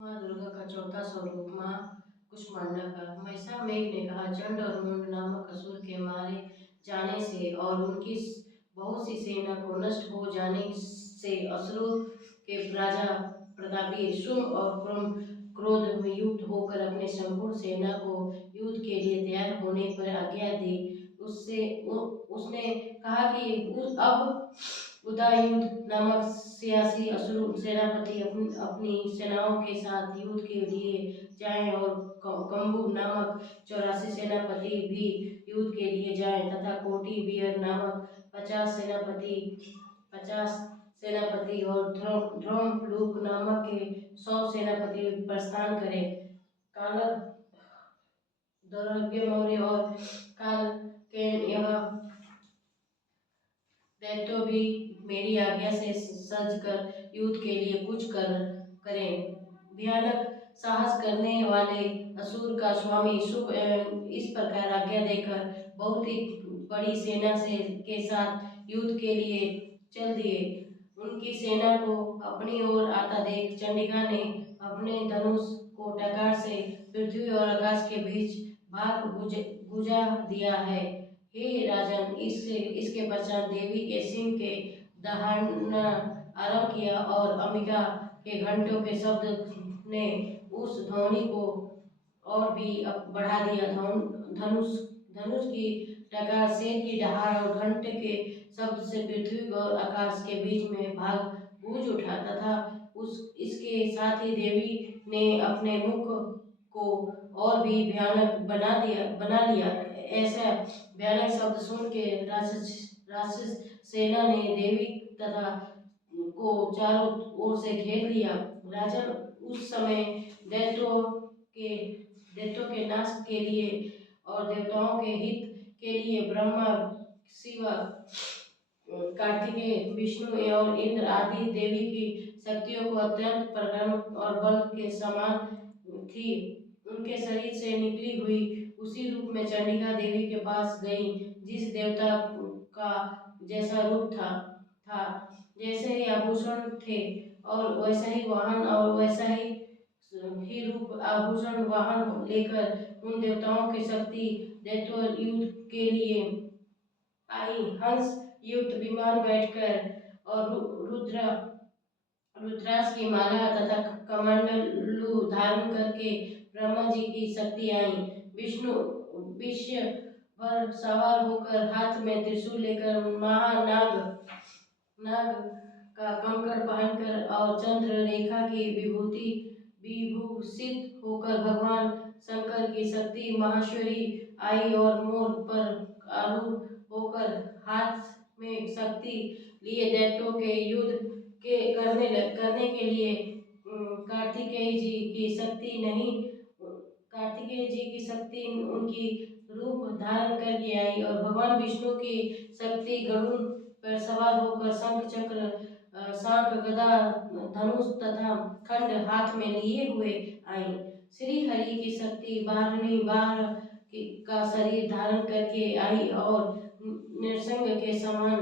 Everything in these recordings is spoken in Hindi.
माँ दुर्गा का चौथा स्वरूप माँ कुष्मांडा का। महिषामेघ ने कहा, चंड और मुंड नामक असुर के मारे जाने से और उनकी बहुत सी सेना को नष्ट हो जाने से असुरों के राजा प्रतापी शुंभ और क्रोध में युक्त होकर अपने संपूर्ण सेना को युद्ध के लिए तैयार होने पर आज्ञा दी। उसने कहा कि अब उदयुद्ध नामक 86 असुर सेनापति अपनी सेनाओं के साथ युद्ध के लिए जाएं और कंबू नामक 84 सेनापति भी युद्ध के लिए जाएं तथा कोटि बियर नामक 50 सेनापति और ध्रोम नामक के 100 सेनापति प्रस्थान करें। कालर दौर्भाग्य मौर्य और काल के यह दैत्य भी मेरी आज्ञा से सज कर युद्ध के लिए कुछ करें। भयानक साहस करने वाले असुर का स्वामी शुभ इस प्रकार आज्ञा देकर बहुत ही बड़ी सेना के साथ युद्ध के लिए चल दिए। उनकी सेना को अपनी ओर आता देख चंडिका ने अपने धनुष को टकार से पृथ्वी और आकाश के बीच भाग बुझा दिया है। हे राजन, इसके पश्चात देवी के सिंह के दहाड़ना आरंभ किया और अंबिका के घंटों के शब्द ने उस ध्वनि को और भी बढ़ा दिया। धनुष धनुष की टकार, शेर की दहाड़ और घंटे के शब्द से पृथ्वी और आकाश के बीच में भाग गूंज उठा तथा इसके साथ ही देवी ने अपने मुख को और भी भयानक बना लिया। ऐसा भयानक शब्द सुन के राक्षस सेना ने देवी तथा को चारों ओर से घेर लिया। राजन, उस समय के दैत्यों के नाश के लिए और देवताओं के हित के लिए ब्रह्मा, शिव, कार्तिकेय, विष्णु और इंद्र आदि देवी की शक्तियों को अत्यंत पराक्रम और बल के समान थी। उनके शरीर से निकली हुई उसी रूप में चंडिका देवी के पास गई जिस देवता का जैसा रूप था जैसे ही आभूषण थे और वैसा ही वाहन और वैसा ही रूप आभूषण वाहन लेकर उन देवताओं की शक्ति दैत्य युद्ध के लिए आई। हंस युक्त विमान बैठकर और रुद्राक्ष की माला तथा कमंडलू धारण करके ब्रह्मा जी की शक्ति आई। विष्णु विश्व पर सवार होकर हाथ में त्रिशूल लेकर महानाग नाग का कंकड़ पहनकर और चंद्र रेखा की विभूति विभूषित होकर भगवान शंकर की शक्ति माहेश्वरी आई और मोर पर आरूढ़ होकर हाथ में शक्ति लिए दैत्यों के युद्ध करने के लिए कार्तिकेय जी की शक्ति उनकी रूप धारण करके आई और भगवान विष्णु की शक्ति गरुड़ पर सवार होकर शंख चक्र शंख गदा धनुष तथा खंड हाथ में लिए हुए आई। श्री हरि की शक्ति बारहवीं बार का शरीर धारण करके आई और नृसिंह के समान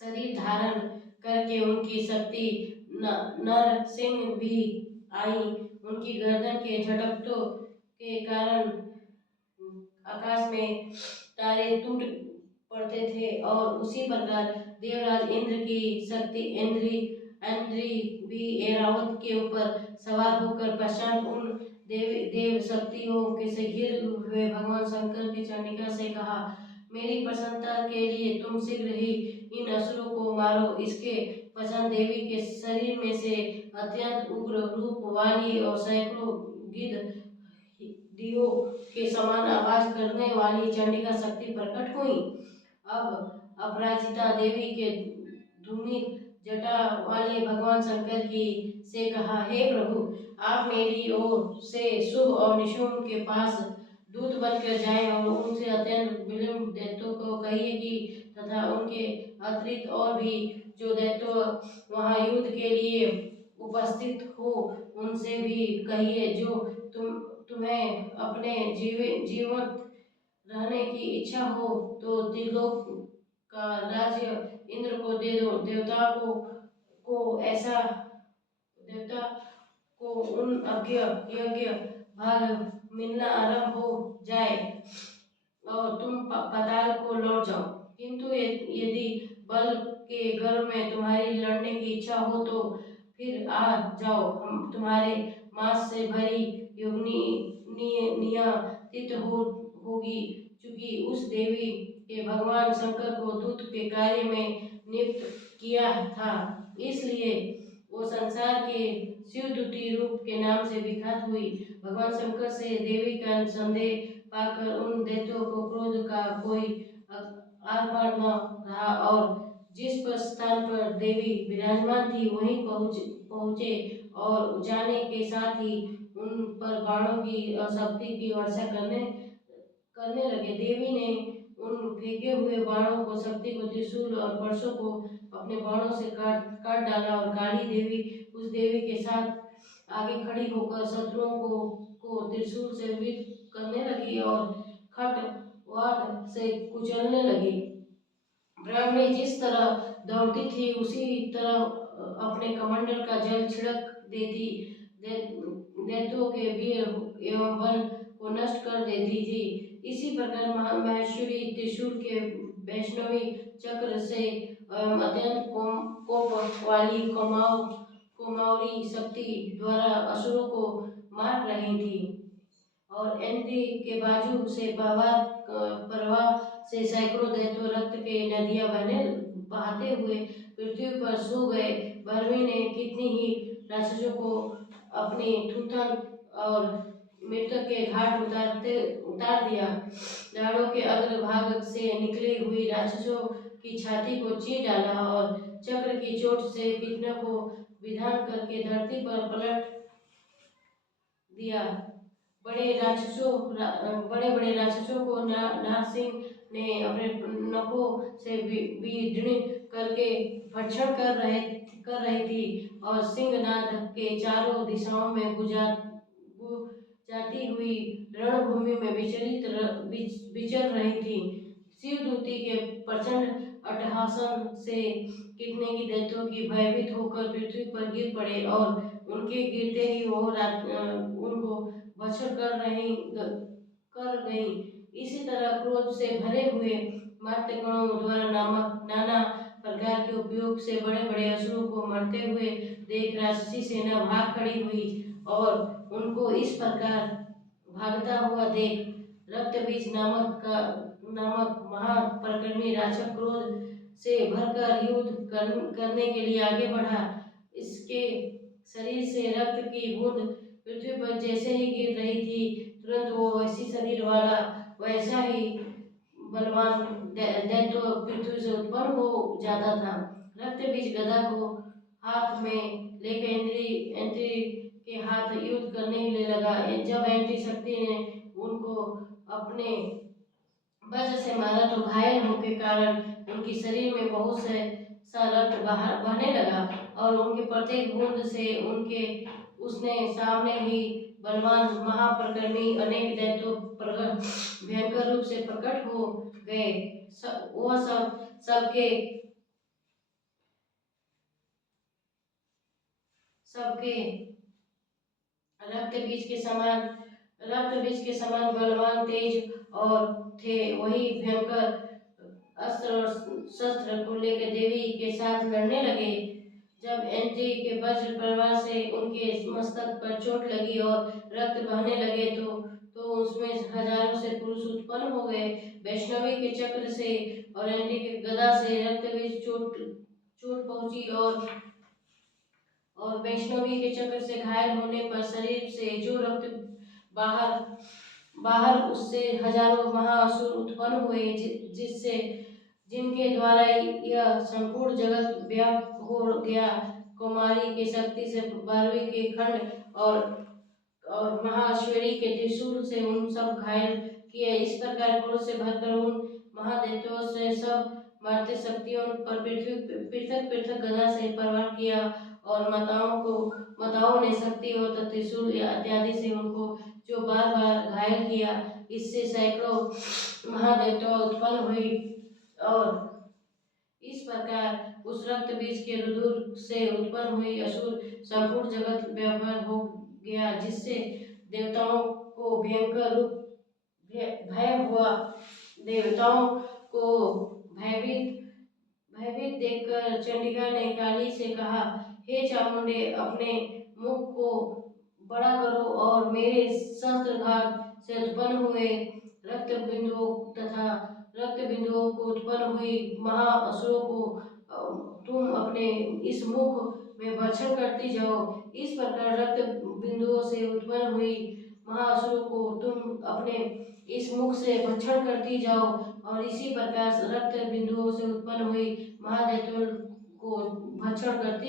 शरीर धारण करके उनकी शक्ति नरसिंह भी आई। उनकी गर्दन के झटकों के कारण आकाश में तारे टूट पड़ते थे और उसी प्रकार देवराज इंद्र की शक्ति इंद्री भी ऐरावत के ऊपर सवार होकर पश्चात उन देव शक्तियों के से घिर हुए भगवान शंकर की चंडिका से कहा, मेरी प्रसन्नता के लिए तुम शीघ्र ही इन असुरों को मारो। इसके पश्चात देवी के शरीर में से अत्यंत उग्र रूप वाली और सैकड़ों गिद्ध दियो के समान आवाज करने वाली चंडिका शक्ति प्रकट हुई। अब अपराजिता देवी के धूमिल जटा वाले भगवान शंकर की से कहा, हे प्रभु, आप मेरी ओर से शुभ और निशुंभ के पास दूत बनकर जाएं और उनसे अत्यंत विलंब दैत्यों को कहिए कि तथा उनके अतिरिक्त और भी जो दैत्य वहां युद्ध के लिए उपस्थित हो उनसे भी कहिए, जो तुम्हें अपने जीवित रहने की इच्छा हो तो त्रिलोक का राज्य इंद्र को दे दो। देवता को उन अज्ञ यज्ञ भाग मिलना आरंभ हो जाए और तुम पाताल को लौट जाओ। किंतु यदि बल के गर्भ में तुम्हारी लड़ने की इच्छा हो तो फिर आ जाओ, हम तुम्हारे मांस से भरी योगिनी नियतित होगी। चूंकि उस देवी के भगवान शंकर को दूत के कार्य में नियुक्त किया था, इसलिए वो संसार के शिवदूती रूप के नाम से विख्यात हुई। भगवान शंकर से देवी का संदेह पाकर उन दैत्यों को क्रोध का कोई आर पार न रहा और जिस पर स्थान पर देवी विराजमान थी वहीं पहुँचे और जाने के साथ ही उन पर बाणों की शक्ति की वर्षा करने लगे। देवी ने उन फेंके हुए बाणों को, शक्ति को, त्रिशूल और परशों को अपने बाणों से काट काट डाला और काली देवी उस देवी के साथ आगे खड़ी होकर शत्रुओं को त्रिशूल से विद्ध करने लगी और खट वाट से कुचलने लगी। ब्राह्मणी जिस तरह दौड़ती थी उसी तरह अपने कमंडल का जल छिड़क देती, दैत्यों के वीर एवं बल को नष्ट कर देती थी। इसी प्रकार महेश्वरी त्रिशूल के वैष्णवी चक्र से अत्यंत कोप वाली कुमारी शक्ति द्वारा असुरों को मार रही थी और इंद्री के बाजू से प्रवाह से सैकड़ों दैत्य रक्त के नदियां बहाते हुए पृथ्वी पर सो गए। भरमी ने कितनी ही राक्षसों को अपनी थूथन और मृतक के घाट उतार दिया। दाढ़ों के अग्रभाग से निकली हुई राक्षसों की छाती को चीर डाला और चक्र की चोट से कितनों को विधान करके धरती पर पलट दिया। बड़े बड़े राक्षसों को नारसिंह ने अपने नखों से विदीर्ण करके भक्षण कर रही थी और सिंहनाद के चारों दिशाओं में जाती हुई रणभूमि में विचर रही थी। शिवदूती के प्रचंड अट्टहासन से कितने की दैत्यों की भयभीत होकर पृथ्वी पर गिर पड़े और उनके गिरते ही वो उनको भक्षण कर गई। इसी तरह क्रोध से भरे हुए मर्त्यगणों द्वारा नाना प्रकार के उपयोग से बड़े बड़े असुरों को मरते हुए देख राक्षसी सेना भाग खड़ी हुई और उनको इस प्रकार भागता हुआ देख रक्तबीज नामक महापराक्रमी राक्षस क्रोध से भरकर युद्ध करने के लिए आगे बढ़ा। इसके शरीर से रक्त की बूंद पृथ्वी पर जैसे ही गिर रही थी, तुरंत वो वैसी शरीर वाला वैसा ही बलवान दैत्य पृथ्वी से उत्पन्न हो जाता था। रक्त बीज गदा को हाथ में लेकर इंद्री के हाथ युद्ध करने के लिए लगा। जब इंद्री शक्ति ने उनको अपने वज्र से मारा तो घायल होने के कारण उनकी शरीर में बहुत से सा रक्त बहने लगा और उनके प्रत्येक बूंद से उनके उसने सामने ही बलवान महापराक्रमी अनेक दैत्यों भयंकर रूप से प्रकट हो गए। वह सबके रक्त बीज के समान बलवान तेज और थे। वही भयंकर अस्त्र और शस्त्र को लेकर देवी के साथ लड़ने लगे। जब एंटी के वज्र प्रहार से उनके मस्तक पर चोट लगी और रक्त बहने लगे तो उसमें हजारों से पुरुष उत्पन्न हो गए। वैष्णवी के चक्र से और एंटी के गदा से रक्त बीज चोट पहुंची और वैष्णवी के चक्र से घायल होने पर शरीर से जो रक्त बाहर बाहर उससे हजारों महाअसुर उत्पन्न हुए, जिससे जिनके द्वारा यह संपूर्ण जगत व्याप्त हो गया। कुमारी के शक्ति से 12वीं के खंड और महाश्वरी के त्रिशूल से उन सब घायल किए। इस प्रकार क्रोध से भरकर उन महादैत्यों से सब मारते शक्तियों पर पृथ्वी पृथक पृथक गदा से प्रहार किया और माताओं ने शक्ति और त्रिशूल इत्यादि से उनको जो बार बार घायल किया। इससे सैकड़ों महादैत्यों उत्पन्न हुई और इस प्रकार उस रक्त बीज के रुधिर से उत्पन्न हुई असुर संपूर्ण जगत व्यापार हो गया, जिससे देवताओं को भयंकर रूप भय हुआ। देवताओं को भयभीत भयभीत देखकर चंडिका ने काली से कहा, हे चामुंडे, अपने मुख को बड़ा करो और मेरे सहस्त्रघात से उत्पन्न हुए रक्त बिंदुओं तथा रक्त बिंदुओं को उत्पन्न हुई महाअसुरों को तुम अपने इस मुख में भक्षण करती जाओ। इस प्रकार रक्त बिंदुओं से उत्पन्न हुई महाअसुरों को तुम अपने इस मुख से भक्षण करती जाओ, और इसी प्रकार रक्त बिंदुओं से उत्पन्न हुई महादैत्यों को भक्षण करती